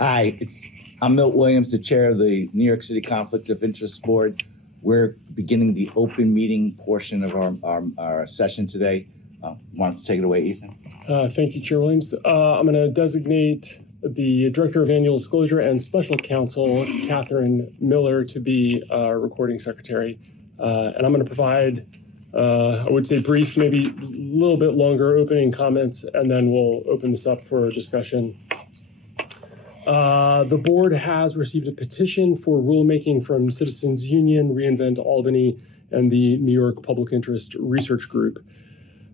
Hi, I'm Milt Williams, the chair of the New York City Conflicts of Interest Board. We're beginning the open meeting portion of our session today. Why don't you take it away, Ethan? Thank you, Chair Williams. I'm going to designate the Director of Annual Disclosure and Special Counsel, Catherine Miller, to be recording secretary. And I'm going to provide, I would say brief, maybe a little bit longer opening comments, and then we'll open this up for discussion. The board has received a petition for rulemaking from Citizens Union, reInvent Albany, and the New York Public Interest Research Group.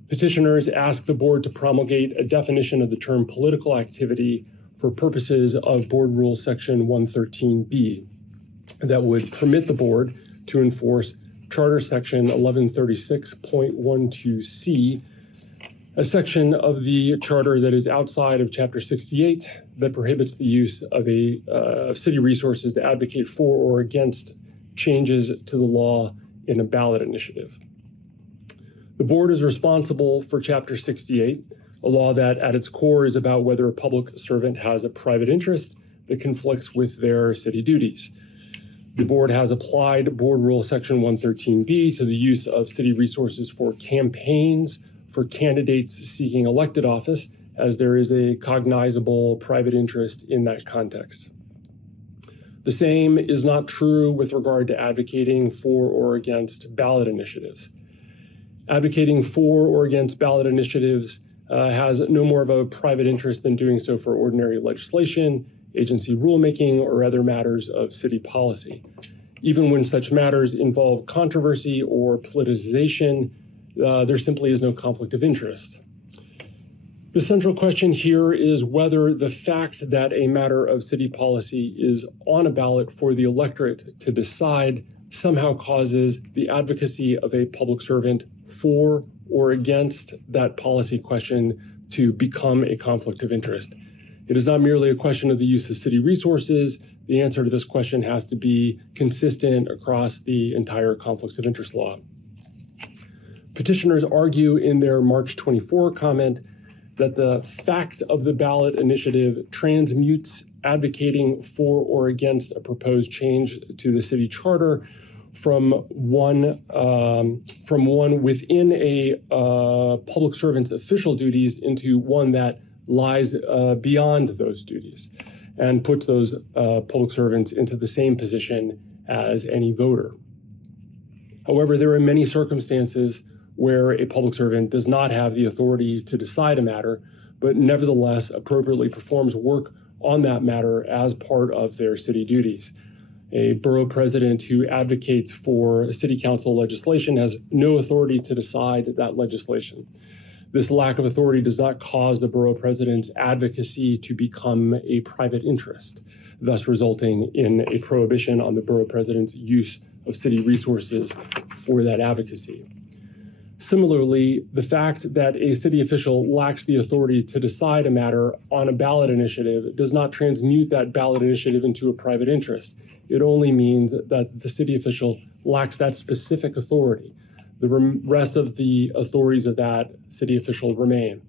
Petitioners ask the board to promulgate a definition of the term political activity for purposes of Board Rule Section 113B that would permit the board to enforce Charter Section 1136.12C, a section of the charter that is outside of Chapter 68 that prohibits the use of city resources to advocate for or against changes to the law in a ballot initiative. The board is responsible for Chapter 68, a law that at its core is about whether a public servant has a private interest that conflicts with their city duties. The board has applied Board Rule Section 113B to the use of city resources for campaigns for candidates seeking elected office, as there is a cognizable private interest in that context. The same is not true with regard to advocating for or against ballot initiatives. Advocating for or against ballot initiatives has no more of a private interest than doing so for ordinary legislation, agency rulemaking, or other matters of city policy. Even when such matters involve controversy or politicization, there simply is no conflict of interest. The central question here is whether the fact that a matter of city policy is on a ballot for the electorate to decide somehow causes the advocacy of a public servant for or against that policy question to become a conflict of interest. It is not merely a question of the use of city resources. The answer to this question has to be consistent across the entire conflicts of interest law. Petitioners argue in their March 24 comment that the fact of the ballot initiative transmutes advocating for or against a proposed change to the city charter from one within a public servant's official duties into one that lies beyond those duties and puts those public servants into the same position as any voter. However, there are many circumstances where a public servant does not have the authority to decide a matter, but nevertheless appropriately performs work on that matter as part of their city duties. A borough president who advocates for city council legislation has no authority to decide that legislation. This lack of authority does not cause the borough president's advocacy to become a private interest, thus resulting in a prohibition on the borough president's use of city resources for that advocacy. Similarly, the fact that a city official lacks the authority to decide a matter on a ballot initiative does not transmute that ballot initiative into a private interest. It only means that the city official lacks that specific authority. The rest of the authorities of that city official remain.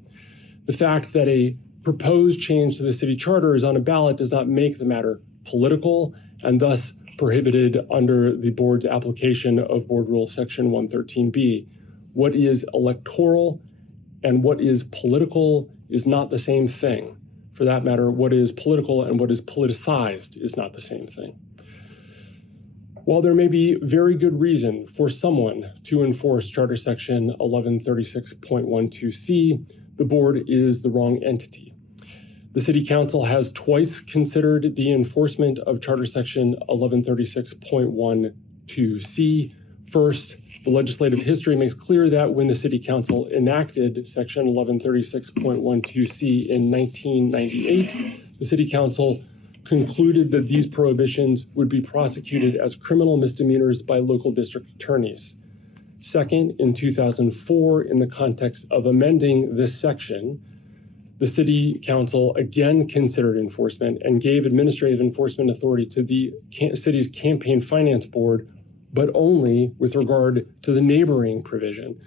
The fact that a proposed change to the city charter is on a ballot does not make the matter political and thus prohibited under the board's application of Board Rule Section 113B. What is electoral and what is political is not the same thing. For that matter, what is political and what is politicized is not the same thing. While there may be very good reason for someone to enforce Charter Section 1136.12C, the board is the wrong entity. The City Council has twice considered the enforcement of Charter Section 1136.12C. First, the legislative history makes clear that when the City Council enacted Section 1136.12C in 1998, the City Council concluded that these prohibitions would be prosecuted as criminal misdemeanors by local district attorneys. Second, in 2004, in the context of amending this section, the City Council again considered enforcement and gave administrative enforcement authority to the city's campaign finance board, but only with regard to the neighboring provision,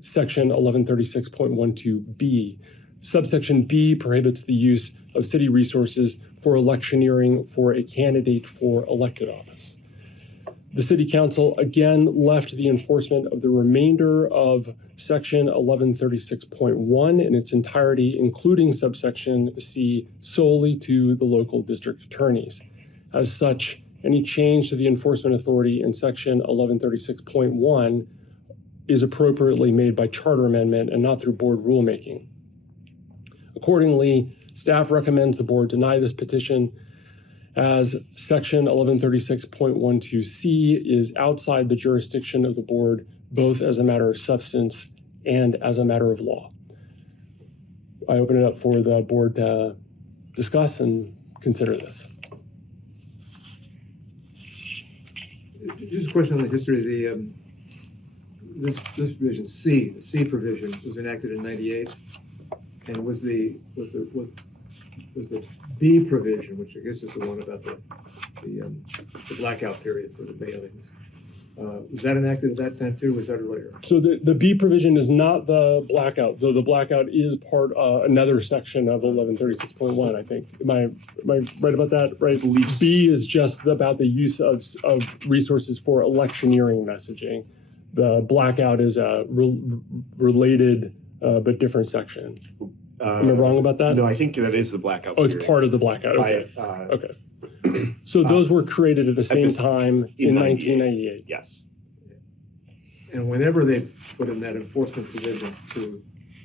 Section 1136.12B, Subsection B prohibits the use of city resources for electioneering for a candidate for elected office. The City Council again left the enforcement of the remainder of Section 1136.1 in its entirety, including subsection C, solely to the local district attorneys. As such, any change to the enforcement authority in Section 1136.1 is appropriately made by charter amendment and not through board rulemaking. Accordingly, staff recommends the board deny this petition, as Section 1136.12C is outside the jurisdiction of the board, both as a matter of substance and as a matter of law. I open it up for the board to discuss and consider this. Just a question on the history of the this provision C, the C provision was enacted in '98, and was the B provision, which I guess is the one about the blackout period for the mailings. Was that enacted at that time too? Was that later? So the B provision is not the blackout, though the blackout is part another section of 1136.1, I think. Am I right about that? Right. B is just about the use of resources for electioneering messaging. The blackout is a related but different section. Am I wrong about that? No, I think that is the blackout. Oh, it's part of the blackout. Okay. Okay. So those were created at the same time in 1998. Yes. And whenever they put in that enforcement provision to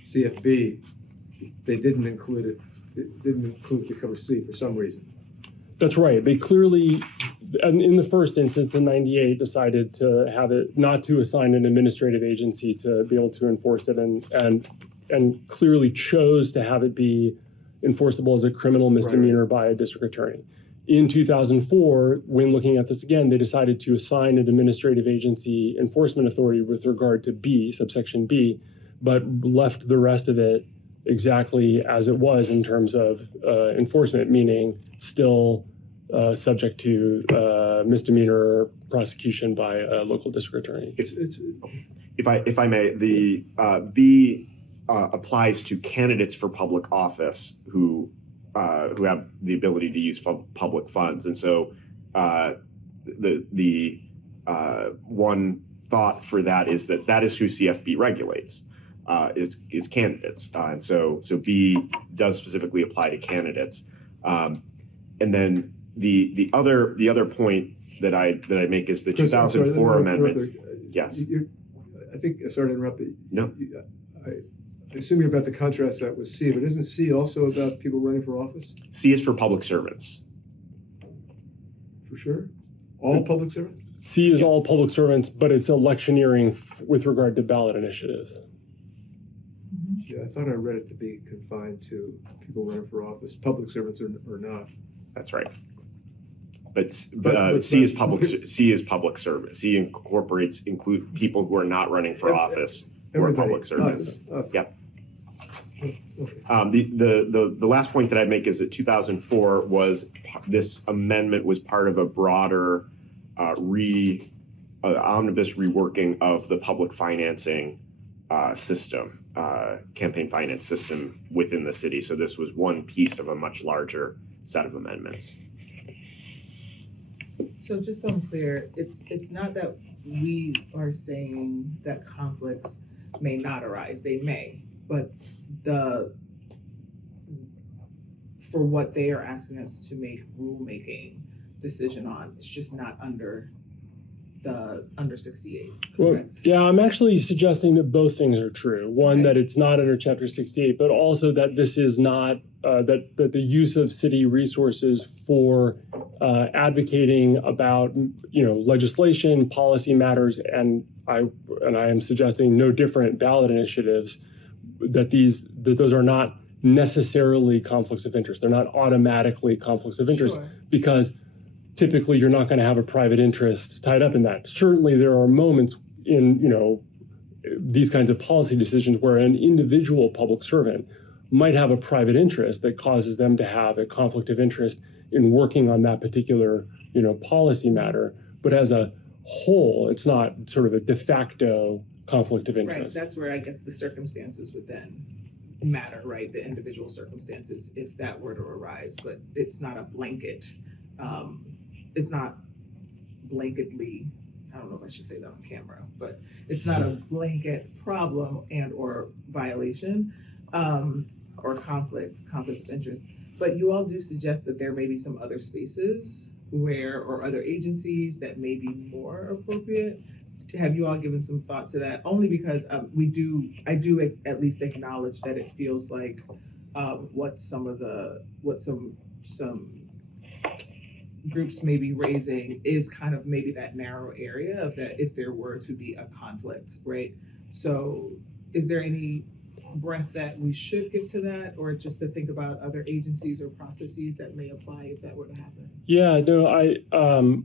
CFB, they didn't include it. It didn't include to cover C for some reason. That's right. They clearly, in the first instance in '98, decided to have it not to assign an administrative agency to be able to enforce it, and clearly chose to have it be enforceable as a criminal misdemeanor by a district attorney. In 2004, when looking at this again, they decided to assign an administrative agency enforcement authority with regard to B, subsection B, but left the rest of it exactly as it was in terms of enforcement, meaning still subject to misdemeanor prosecution by a local district attorney. If I may, the B applies to candidates for public office who have the ability to use public funds, and so the one thought for that is that is who CFB regulates, is candidates, and so B does specifically apply to candidates, and then the other point that I make is the 2004 amendments. Yes. I think, sorry to interrupt you. No. I assume you're about to contrast that with C, but isn't C also about people running for office? C is for public servants. For sure? All public servants? C is all public servants, but it's electioneering with regard to ballot initiatives. Yeah, I thought I read it to be confined to people running for office, public servants or not. That's right. But C is public service. C include people who are not running for office, who are public servants. Us. Yep. Okay. The last point that I'd make is that 2004 was, this amendment was part of a broader omnibus reworking of the public financing system, campaign finance system within the city. So this was one piece of a much larger set of amendments. So just so I'm clear, it's not that we are saying that conflicts may not arise, they may, but for what they are asking us to make rulemaking decision on, it's just not under 68. Well, yeah, I'm actually suggesting that both things are true. One, that it's not under Chapter 68, but also that this is not, that the use of city resources for advocating about, legislation, policy matters, and I am suggesting no different ballot initiatives, that those are not necessarily conflicts of interest. They're not automatically conflicts of interest, Sure. Because typically you're not going to have a private interest tied up in that. Certainly there are moments in, these kinds of policy decisions where an individual public servant might have a private interest that causes them to have a conflict of interest in working on that particular, policy matter. But as a whole, it's not sort of a de facto conflict of interest. Right, that's where I guess the circumstances would then matter, right? The individual circumstances, if that were to arise, but it's not a blanket, it's not blanketly, I don't know if I should say that on camera, but it's not a blanket problem and or violation, or conflict of interest. But you all do suggest that there may be some other spaces or other agencies that may be more appropriate. Have you all given some thought to that? Only because I do at least acknowledge that it feels like what some groups may be raising is kind of maybe that narrow area of that if there were to be a conflict, right? So is there any breath that we should give to that, or just to think about other agencies or processes that may apply if that were to happen? Yeah, no,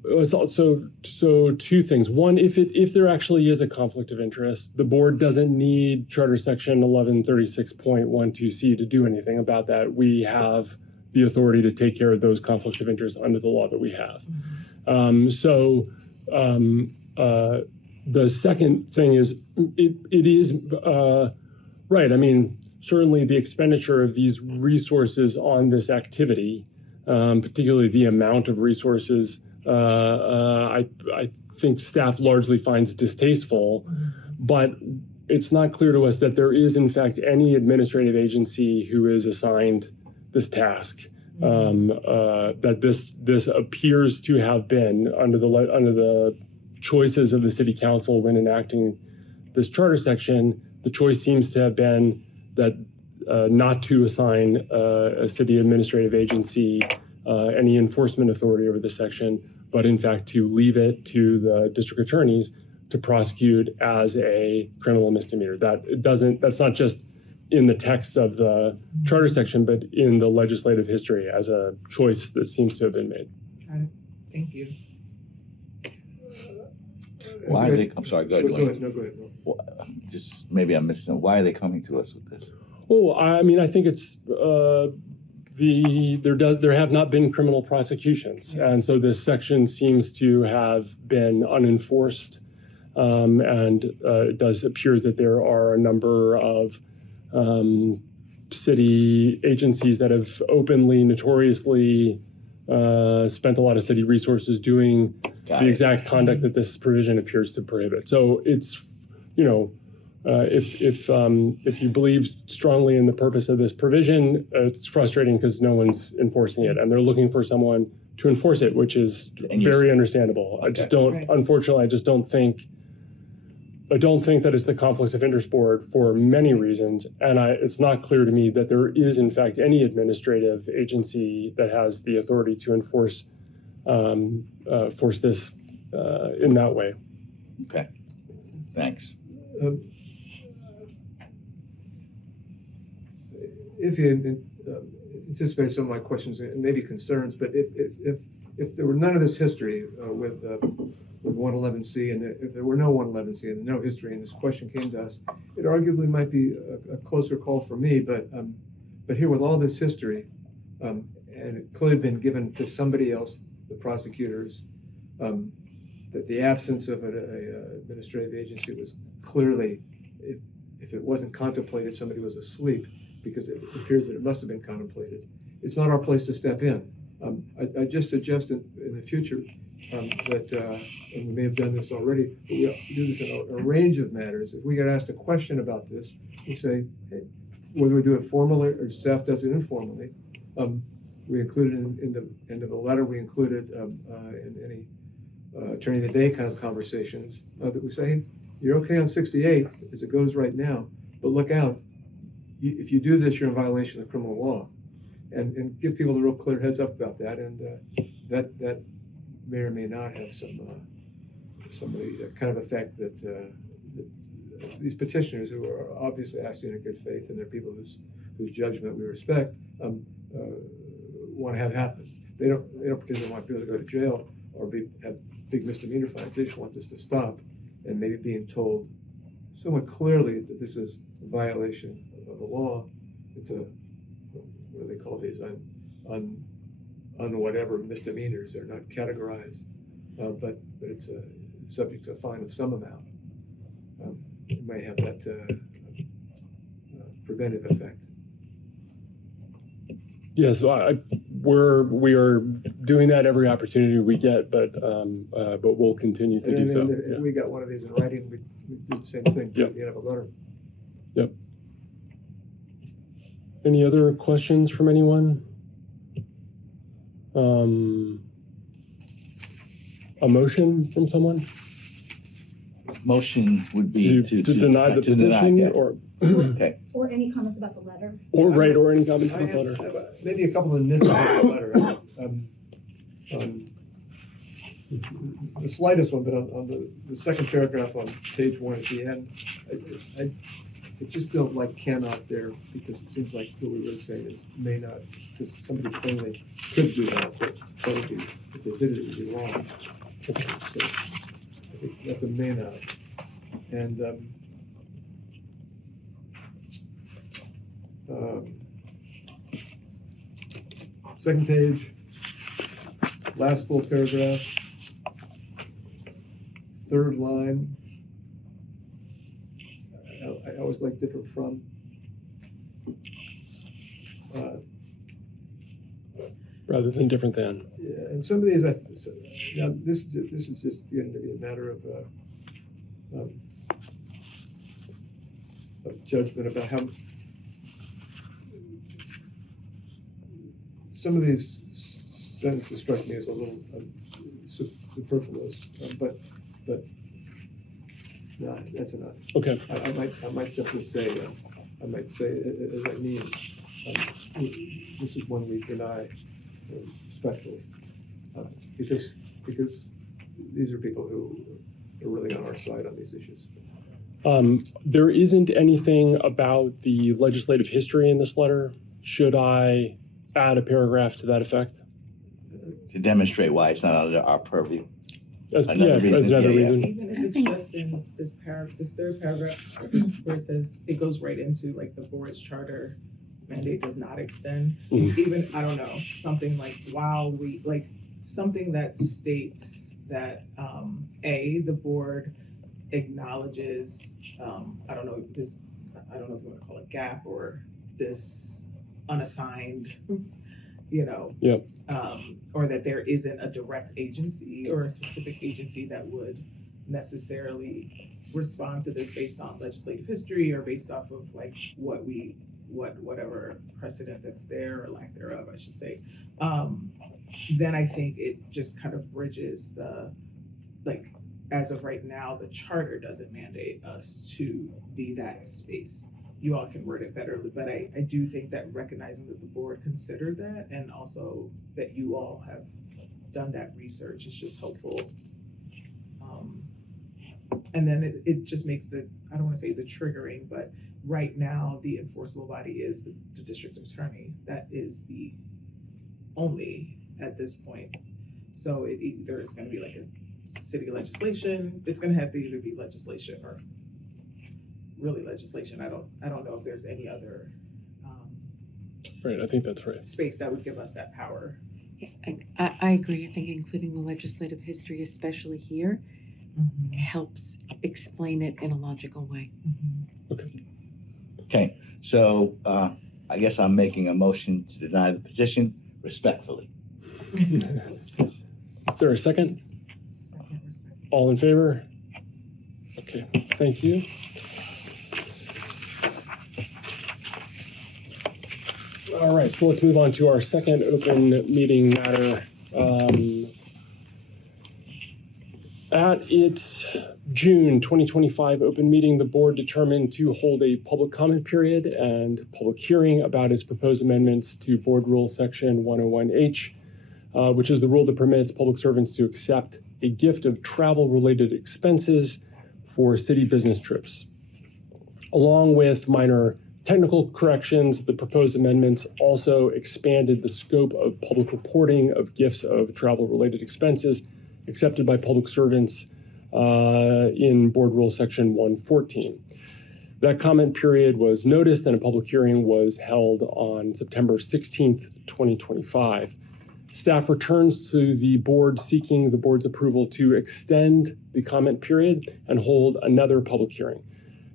it's also, so two things. One, if there actually is a conflict of interest, the board doesn't need Charter Section 1136.12C to do anything about that. We have the authority to take care of those conflicts of interest under the law that we have. The second thing is, it is, right, I mean, certainly the expenditure of these resources on this activity, particularly the amount of resources, I think staff largely finds distasteful, but it's not clear to us that there is in fact any administrative agency who is assigned this task. That this appears to have been under the choices of the city council when enacting this charter section. The choice seems to have been that not to assign a city administrative agency any enforcement authority over this section, but in fact to leave it to the district attorneys to prosecute as a criminal misdemeanor. That's not just in the text of the charter section, but in the legislative history as a choice that seems to have been made. Got it. Thank you. Why are they, I'm sorry, go ahead. Go ahead. No, go ahead. No. Just maybe I'm missing, why are they coming to us with this? Oh, I mean, I think it's there have not been criminal prosecutions, and so this section seems to have been unenforced, and it does appear that there are a number of city agencies that have openly, notoriously spent a lot of city resources doing the exact conduct that this provision appears to prohibit. So it's, if you believe strongly in the purpose of this provision, it's frustrating because no one's enforcing it, and they're looking for someone to enforce it, which is very understandable. I just don't, unfortunately, I don't think that it's the conflicts of interest board for many reasons, and it's not clear to me that there is, in fact, any administrative agency that has the authority to enforce this in that way. Okay, thanks. If you anticipate some of my questions and maybe concerns, but if there were none of this history with 111C, and if there were no 111C and no history, and this question came to us, it arguably might be a closer call for me. But here with all this history, and it could have been given to somebody else, the prosecutors, that the absence of an administrative agency was clearly, if it wasn't contemplated, somebody was asleep, because it appears that it must have been contemplated. It's not our place to step in. I just suggest in the future that, and we may have done this already, but we do this in a range of matters. If we get asked a question about this, we say, hey, whether we do it formally or staff does it informally, we included in the end of the letter, we included in any attorney of the day kind of conversations that we say, hey, you're okay on 68 as it goes right now, but look out. If you do this, you're in violation of criminal law, and give people a real clear heads up about that, and that may or may not have some kind of effect that these petitioners, who are obviously acting in good faith, and they're people whose judgment we respect, want to have happen. They don't particularly want people to go to jail or have big misdemeanor fines. They just want this to stop, and maybe being told somewhat clearly that this is a violation of the law. It's what do they call these? Whatever misdemeanors. They're not categorized, but it's subject to a fine of some amount. It might have that preventive effect. Yes, we are doing that every opportunity we get, but we'll continue to do so. And if Yeah. we got one of these in writing, we'd do the same thing. Yep. At the end of a letter. Yep. Any other questions from anyone? A motion from someone Motion would be to deny the to deny, petition, yeah. or Okay. Or any comments about the letter? or any comments I about the have, letter? maybe a couple of nits about the letter. The slightest one, but on the second paragraph on page 1 at the end, it just don't like cannot there, because it seems like what we're really saying is may not, because somebody plainly could do that, but that would be, if they did it, it would be wrong. So I think that's a may not. And second page, last full paragraph, third line. I always like different from. Rather than different than. Yeah, and some of these, now this is just getting to be a matter of judgment about how some of these sentences strike me as a little superfluous, but no, that's enough. Okay. I might simply say, I might say, as I mean, this is one we deny respectfully, because these are people who are really on our side on these issues. There isn't anything about the legislative history in this letter. Should I add a paragraph to that effect? To demonstrate why it's not under our purview. That's Another reason, another yeah, yeah. reason. Even if it's just in this third paragraph, where it says, it goes right into like the board's charter mandate does not extend. Even, I don't know, something like, something that states that, the board acknowledges, I don't know if you want to call it gap or this unassigned, Yep. or that there isn't a direct agency or a specific agency that would necessarily respond to this based on legislative history or based off of like whatever precedent that's there or lack thereof, I should say. Then I think it just kind of bridges as of right now, the charter doesn't mandate us to be that space. You all can word it better, but I do think that recognizing that the board considered that and also that you all have done that research is just helpful. And then it just makes I don't want to say the triggering, but right now the enforceable body is the district attorney. That is the only at this point. So it either is going to be like a city legislation, it's going to have to either be legislation or really legislation. I don't know if there's any other Right, I think that's right. space that would give us that power. I agree. I think including the legislative history, especially here, helps explain it in a logical way. Okay, so I guess I'm making a motion to deny the petition respectfully. Is there a second? All in favor? Okay, thank you. All right, so let's move on to our second open meeting matter. At its June 2025 open meeting, the board determined to hold a public comment period and public hearing about its proposed amendments to Board Rule Section 101H, which is the rule that permits public servants to accept a gift of travel-related expenses for city business trips. Along with minor technical corrections, the proposed amendments also expanded the scope of public reporting of gifts of travel-related expenses accepted by public servants in Board Rule Section 114. That comment period was noticed and a public hearing was held on September 16th, 2025. Staff returns to the board seeking the board's approval to extend the comment period and hold another public hearing.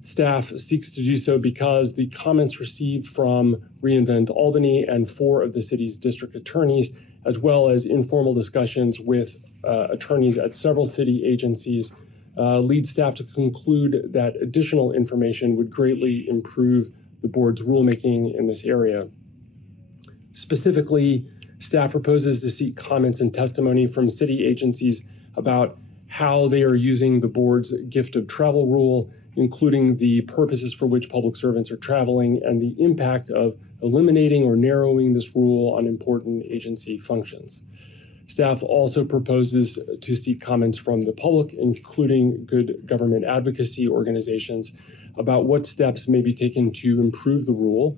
Staff seeks to do so because the comments received from reInvent Albany and 4 of the city's district attorneys, as well as informal discussions with attorneys at several city agencies, lead staff to conclude that additional information would greatly improve the board's rulemaking in this area. Specifically, staff proposes to seek comments and testimony from city agencies about how they are using the board's gift of travel rule, including the purposes for which public servants are traveling and the impact of eliminating or narrowing this rule on important agency functions. Staff also proposes to seek comments from the public, including good government advocacy organizations, about what steps may be taken to improve the rule,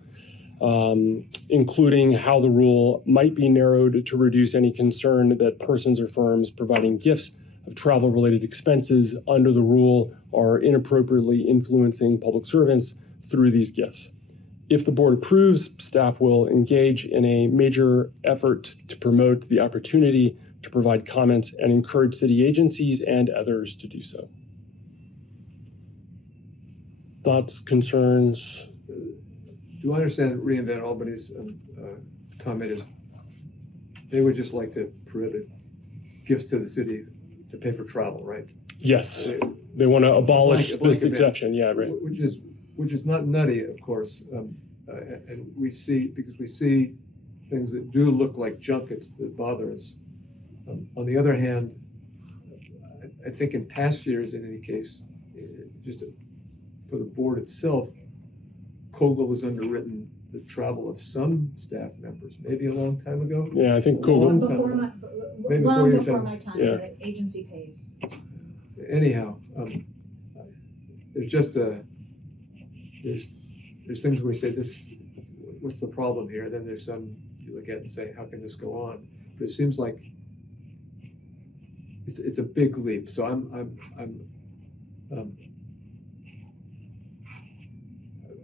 including how the rule might be narrowed to reduce any concern that persons or firms providing gifts of travel-related expenses under the rule are inappropriately influencing public servants through these gifts. If the board approves, staff will engage in a major effort to promote the opportunity to provide comments and encourage city agencies and others to do so. Thoughts, concerns? Do I understand reInvent Albany's comment is they would just like to prohibit gifts to the city to pay for travel, right? Yes, they want to abolish this exception. Yeah, right. Which is not nutty, of course, and we see things that do look like junkets that bother us. On the other hand, I think in past years, in any case, just for the board itself, COGA was underwritten the travel of some staff members, maybe a long time ago. Yeah, I think COGA. Before my time, yeah. the agency pays. Anyhow, there's just there's things where we say this, what's the problem here? Then there's some you look at and say, how can this go on? But it seems like it's a big leap. So I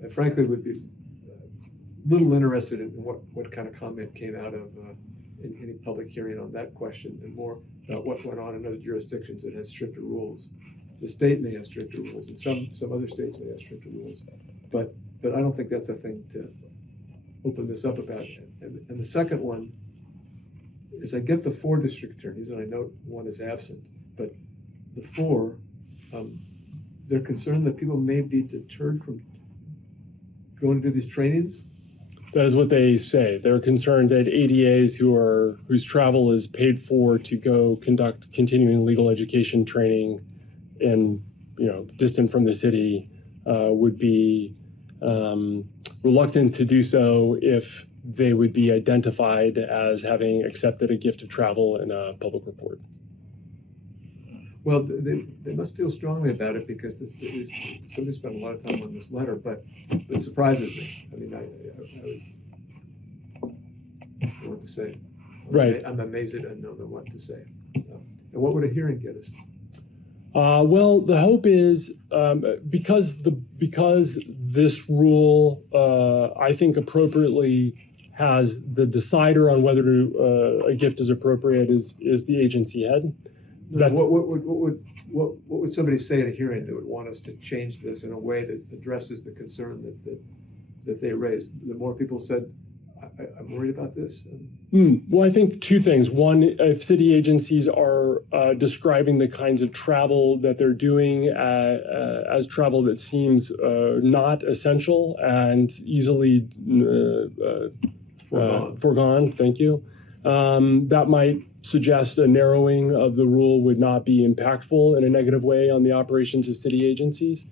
frankly would be a little interested in what kind of comment came out of in any public hearing on that question, and more about what went on in other jurisdictions that has stricter rules. The state may have stricter rules, and some other states may have stricter rules, but I don't think that's a thing to open this up about. And the second one is I get the 4 district attorneys, and I note one is absent, but the 4, they're concerned that people may be deterred from going to do these trainings. That is what they say. They're concerned that ADAs whose travel is paid for to go conduct continuing legal education training and distant from the city would be reluctant to do so if they would be identified as having accepted a gift of travel in a public report. Well, they must feel strongly about it because somebody spent a lot of time on this letter, but it surprises me. I mean, I don't know what to say. Right. I'm amazed I don't know what to say. And what would a hearing get us? Well, the hope is because this rule, I think appropriately has the decider on whether a gift is appropriate is the agency head. What would somebody say at a hearing that would want us to change this in a way that addresses the concern that they raised? The more people said, I'm worried about this. Well, I think 2 things. One, if city agencies are describing the kinds of travel that they're doing as travel that seems not essential and easily foregone, thank you, that might suggest a narrowing of the rule would not be impactful in a negative way on the operations of city agencies.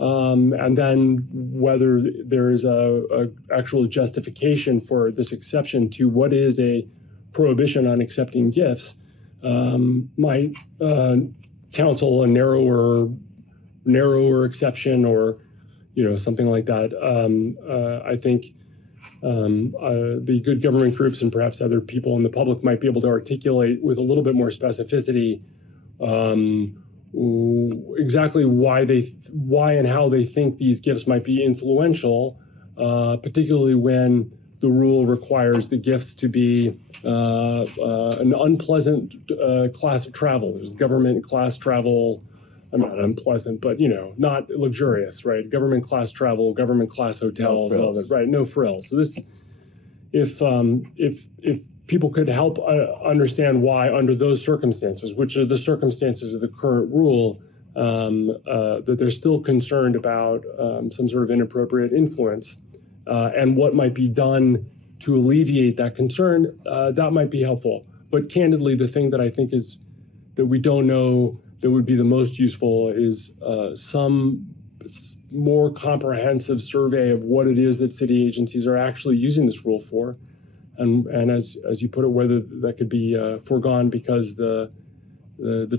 And then whether there is a actual justification for this exception to what is a prohibition on accepting gifts might counsel a narrower exception or something like that. I think the good government groups and perhaps other people in the public might be able to articulate with a little bit more specificity exactly why and how they think these gifts might be influential, particularly when the rule requires the gifts to be an unpleasant class of travel. There's government class travel not unpleasant, but not luxurious, right? Government class travel, government class hotels, No all that, frills. right? No frills. So this, if people could help understand why, under those circumstances, which are the circumstances of the current rule, that they're still concerned about some sort of inappropriate influence, and what might be done to alleviate that concern, that might be helpful. But candidly, the thing that I think is that we don't know that would be the most useful is some more comprehensive survey of what it is that city agencies are actually using this rule for. And as you put it, whether that could be foregone because the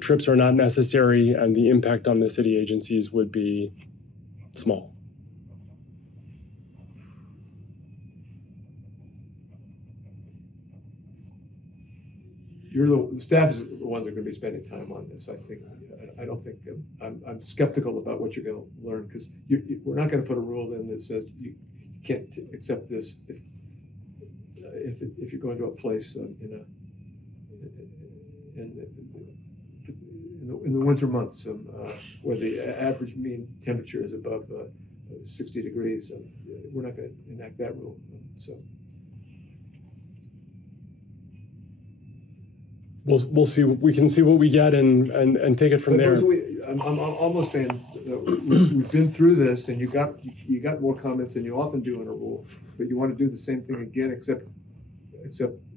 trips are not necessary and the impact on the city agencies would be small. The staff is the ones that are going to be spending time on this. I think. I don't think I'm skeptical about what you're going to learn, because we're not going to put a rule in that says you can't accept this if you're going to a place in the winter months where the average mean temperature is above 60 degrees. We're not going to enact that rule. So. We'll see. We can see what we get and take it from there. I'm almost saying that we've been through this, and you got more comments than you often do in a rule, but you want to do the same thing again, except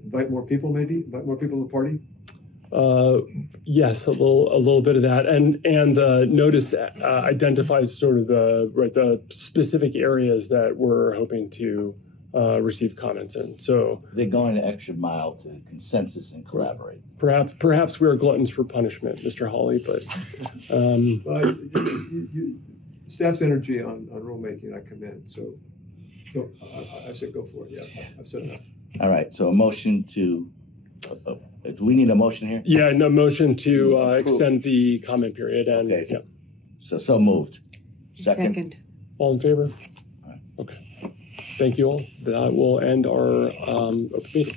invite more people, maybe invite more people to the party. Yes, a little bit of that, and the notice identifies sort of the specific areas that we're hoping to receive comments in. So They're going the extra mile to consensus and collaborate. Perhaps we are gluttons for punishment, Mr. Hawley, but Staff's energy on rulemaking, I commend. So I said go for it. Yeah, I've said enough. All right, so a motion to, do we need a motion here? yeah, no motion to extend the comment period. And Okay. yeah, So moved. Second. all in favor? Aye. Okay. Thank you all. That will end our open meeting.